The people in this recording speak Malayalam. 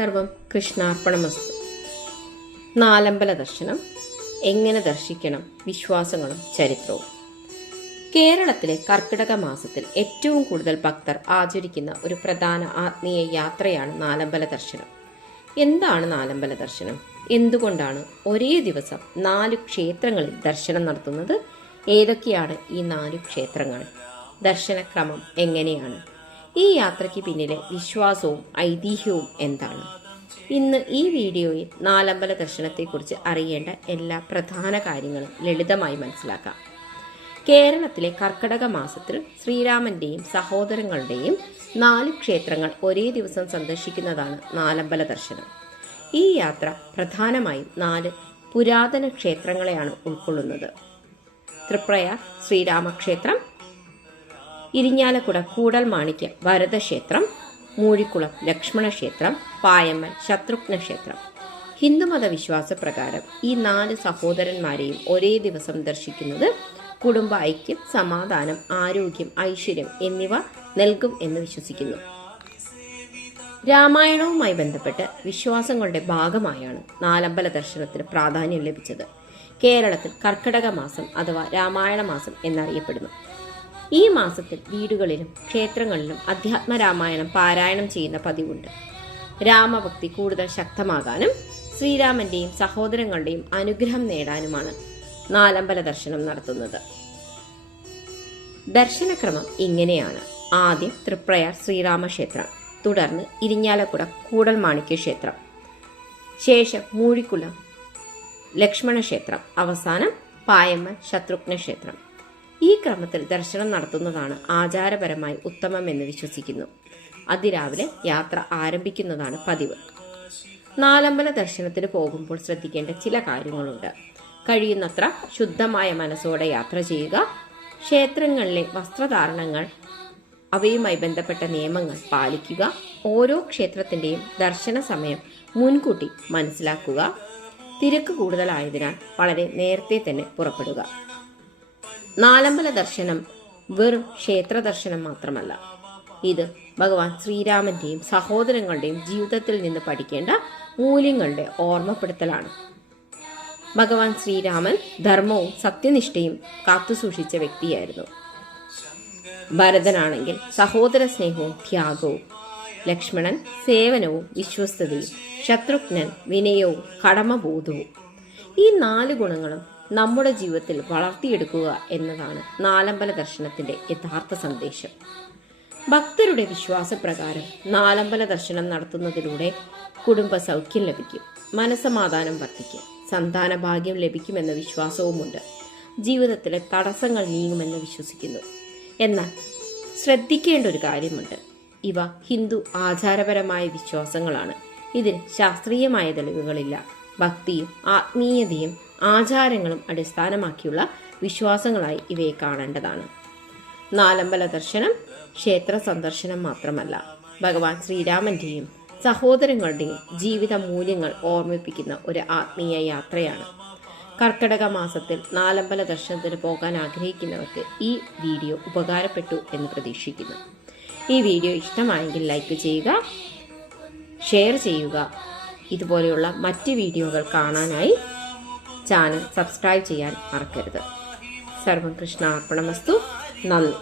സർവം കൃഷ്ണാർപ്പണമസ്തു. നാലമ്പല ദർശനം എങ്ങനെ ദർശിക്കണം? വിശ്വാസങ്ങളും ചരിത്രവും. കേരളത്തിലെ കർക്കിടക മാസത്തിൽ ഏറ്റവും കൂടുതൽ ഭക്തർ ആചരിക്കുന്ന ഒരു പ്രധാന ആത്മീയ യാത്രയാണ് നാലമ്പല ദർശനം. എന്താണ് നാലമ്പല ദർശനം? എന്തുകൊണ്ടാണ് ഒരേ ദിവസം 4 ക്ഷേത്രങ്ങളിൽ ദർശനം നടത്തുന്നത്? ഏതൊക്കെയാണ് ഈ 4 ക്ഷേത്രങ്ങൾ? ദർശനക്രമം എങ്ങനെയാണ്? ഈ യാത്രയ്ക്ക് പിന്നിലെ വിശ്വാസവും ഐതിഹ്യവും എന്താണ്? ഇന്ന് ഈ വീഡിയോയിൽ നാലമ്പല ദർശനത്തെക്കുറിച്ച് അറിയേണ്ട എല്ലാ പ്രധാന കാര്യങ്ങളും ലളിതമായി മനസ്സിലാക്കാം. കേരളത്തിലെ കർക്കിടക മാസത്തിൽ ശ്രീരാമന്റെയും സഹോദരങ്ങളുടെയും 4 ക്ഷേത്രങ്ങൾ ഒരേ ദിവസം സന്ദർശിക്കുന്നതാണ് നാലമ്പല ദർശനം. ഈ യാത്ര പ്രധാനമായും 4 പുരാതന ക്ഷേത്രങ്ങളെയാണ് ഉൾക്കൊള്ളുന്നത്. തൃപ്രയാർ ശ്രീരാമക്ഷേത്രം, ഇരിഞ്ഞാലക്കുട കൂടൽമാണിക്യ വരദക്ഷേത്രം, മൂഴിക്കുളം ലക്ഷ്മണക്ഷേത്രം, പായമ്മൽ ശത്രുഘ്ന ക്ഷേത്രം. ഹിന്ദുമത വിശ്വാസപ്രകാരം ഈ 4 സഹോദരന്മാരെയും ഒരേ ദിവസം ദർശിക്കുന്നത് കുടുംബ ഐക്യം, സമാധാനം, ആരോഗ്യം, ഐശ്വര്യം എന്നിവ നൽകും എന്ന് വിശ്വസിക്കുന്നു. രാമായണവുമായി ബന്ധപ്പെട്ട് വിശ്വാസങ്ങളുടെ ഭാഗമായാണ് നാലമ്പല ദർശനത്തിന് പ്രാധാന്യം ലഭിച്ചത്. കേരളത്തിൽ കർക്കിടക മാസം അഥവാ രാമായണ മാസം എന്നറിയപ്പെടുന്നു. ഈ മാസത്തിൽ വീടുകളിലും ക്ഷേത്രങ്ങളിലും അധ്യാത്മരാമായണം പാരായണം ചെയ്യുന്ന പതിവുണ്ട്. രാമഭക്തി കൂടുതൽ ശക്തമാകാനും ശ്രീരാമന്റെയും സഹോദരങ്ങളുടെയും അനുഗ്രഹം നേടാനുമാണ് നാലമ്പല ദർശനം നടത്തുന്നത്. ദർശനക്രമം ഇങ്ങനെയാണ്. ആദ്യം തൃപ്രയാർ ശ്രീരാമക്ഷേത്രം, തുടർന്ന് ഇരിഞ്ഞാലക്കുട കൂടൽമാണിക്യ ക്ഷേത്രം, ശേഷം മൂഴിക്കുളം ലക്ഷ്മണക്ഷേത്രം, അവസാനം പായമ്മൽ ശത്രുഘ്ന ക്ഷേത്രം. ഈ ക്രമത്തിൽ ദർശനം നടത്തുന്നതാണ് ആചാരപരമായി ഉത്തമമെന്ന് വിശ്വസിക്കുന്നു. അതിരാവിലെ യാത്ര ആരംഭിക്കുന്നതാണ് പതിവ്. നാലമ്പല ദർശനത്തിന് പോകുമ്പോൾ ശ്രദ്ധിക്കേണ്ട ചില കാര്യങ്ങളുണ്ട്. കഴിയുന്നത്ര ശുദ്ധമായ മനസ്സോടെ യാത്ര ചെയ്യുക. ക്ഷേത്രങ്ങളിലെ വസ്ത്രധാരണങ്ങൾ, അവയുമായി ബന്ധപ്പെട്ട നിയമങ്ങൾ പാലിക്കുക. ഓരോ ക്ഷേത്രത്തിന്റെയും ദർശന സമയം മുൻകൂട്ടി മനസ്സിലാക്കുക. തിരക്ക് കൂടുതലായതിനാൽ വളരെ നേരത്തെ തന്നെ പുറപ്പെടുക. നാലമ്പല ദർശനം വെറും ക്ഷേത്ര ദർശനം മാത്രമല്ല, ഇത് ഭഗവാൻ ശ്രീരാമന്റെയും സഹോദരങ്ങളുടെയും ജീവിതത്തിൽ നിന്ന് പഠിക്കേണ്ട മൂല്യങ്ങളുടെ ഓർമ്മപ്പെടുത്തലാണ്. ഭഗവാൻ ശ്രീരാമൻ ധർമ്മവും സത്യനിഷ്ഠയും കാത്തുസൂക്ഷിച്ച വ്യക്തിയായിരുന്നു. ഭരതനാണെങ്കിൽ സഹോദര സ്നേഹവും ത്യാഗവും, ലക്ഷ്മണൻ സേവനവും വിശ്വസ്തതയും, ശത്രുഘ്നൻ വിനയവും കടമബോധവും. ഈ 4 ഗുണങ്ങളും നമ്മുടെ ജീവിതത്തിൽ വളർത്തിയെടുക്കുക എന്നതാണ് നാലമ്പല ദർശനത്തിന്റെ യഥാർത്ഥ സന്ദേശം. ഭക്തരുടെ വിശ്വാസപ്രകാരം നാലമ്പല ദർശനം നടത്തുന്നതിലൂടെ കുടുംബ സൗഖ്യം ലഭിക്കും, മനസ്സമാധാനം വർദ്ധിക്കും, സന്താന ഭാഗ്യം ലഭിക്കുമെന്ന വിശ്വാസവുമുണ്ട്. ജീവിതത്തിലെ തടസ്സങ്ങൾ നീങ്ങുമെന്ന് വിശ്വസിക്കുന്നു. എന്നാൽ ശ്രദ്ധിക്കേണ്ട ഒരു കാര്യമുണ്ട്. ഇവ ഹിന്ദു ആചാരപരമായ വിശ്വാസങ്ങളാണ്. ഇതിന് ശാസ്ത്രീയമായ തെളിവുകളില്ല. ഭക്തിയും ആത്മീയതയും ആചാരങ്ങളും അടിസ്ഥാനമാക്കിയുള്ള വിശ്വാസങ്ങളായി ഇവയെ കാണേണ്ടതാണ്. നാലമ്പല ദർശനം ക്ഷേത്ര സന്ദർശനം മാത്രമല്ല, ഭഗവാൻ ശ്രീരാമന്റെയും സഹോദരങ്ങളുടെയും ജീവിത മൂല്യങ്ങൾ ഓർമ്മിപ്പിക്കുന്ന ഒരു ആത്മീയ യാത്രയാണ്. കർക്കിടക മാസത്തിൽ നാലമ്പല ദർശനത്തിന് പോകാൻ ആഗ്രഹിക്കുന്നവർക്ക് ഈ വീഡിയോ ഉപകാരപ്പെട്ടു എന്ന് പ്രതീക്ഷിക്കുന്നു. ഈ വീഡിയോ ഇഷ്ടമായെങ്കിൽ ലൈക്ക് ചെയ്യുക, ഷെയർ ചെയ്യുക. ഇതുപോലെയുള്ള മറ്റ് വീഡിയോകൾ കാണാനായി ചാനൽ സബ്സ്ക്രൈബ് ചെയ്യാൻ മറക്കരുത്. സർവം കൃഷ്ണാർപ്പണമസ്തു. നന്ദി.